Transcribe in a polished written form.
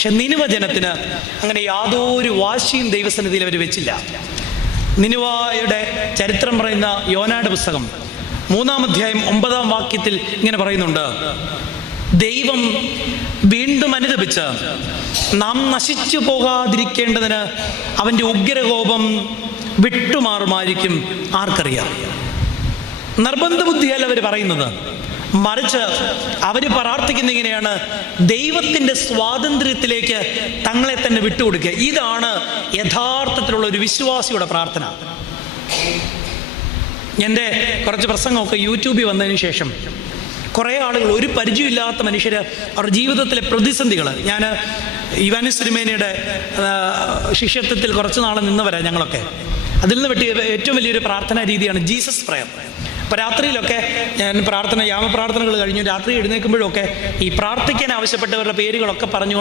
പക്ഷെ നിനിവ ജനത്തിന് അങ്ങനെ യാതൊരു വാശിയും ദൈവസന്നിധിയിൽ അവർ വെച്ചില്ല. നിനിവയുടെ ചരിത്രം പറയുന്ന യോനയുടെ പുസ്തകം 3-ാം അധ്യായം 9-ാം വാക്യത്തിൽ ഇങ്ങനെ പറയുന്നുണ്ട്, ദൈവം വീണ്ടും അനുതപിച്ച് നാം നശിച്ചു പോകാതിരിക്കേണ്ടതിന് അവൻ്റെ ഉഗ്രകോപം വിട്ടുമാറുമായിരിക്കും ആർക്കറിയാം. നിർബന്ധ ബുദ്ധിയല്ല അവർ പറയുന്നത്, മറിച്ച് അവർ പ്രാർത്ഥിക്കുന്ന ഇങ്ങനെയാണ്, ദൈവത്തിൻ്റെ സ്വാതന്ത്ര്യത്തിലേക്ക് തങ്ങളെ തന്നെ വിട്ടുകൊടുക്കുക. ഇതാണ് യഥാർത്ഥത്തിലുള്ള ഒരു വിശ്വാസിയുടെ പ്രാർത്ഥന. എൻ്റെ കുറച്ച് പ്രസംഗമൊക്കെ യൂട്യൂബിൽ വന്നതിന് ശേഷം കുറേ ആളുകൾ, ഒരു പരിചയമില്ലാത്ത മനുഷ്യർ, അവരുടെ ജീവിതത്തിലെ പ്രതിസന്ധികൾ, ഞാൻ ഇവാനിസ് തിരുമേനിയുടെ ശിഷ്യത്വത്തിൽ കുറച്ച് നാൾ നിന്നവരാണ് ഞങ്ങളൊക്കെ. അതിൽ നിന്ന് വെട്ടി ഏറ്റവും വലിയൊരു പ്രാർത്ഥനാ രീതിയാണ് ജീസസ് പ്രയർ. അപ്പോൾ രാത്രിയിലൊക്കെ ഞാൻ യാമപ്രാർത്ഥനകൾ കഴിഞ്ഞു രാത്രി എഴുന്നേൽക്കുമ്പോഴൊക്കെ ഈ പ്രാർത്ഥിക്കാൻ ആവശ്യപ്പെട്ടവരുടെ പേരുകളൊക്കെ പറഞ്ഞുകൊണ്ട്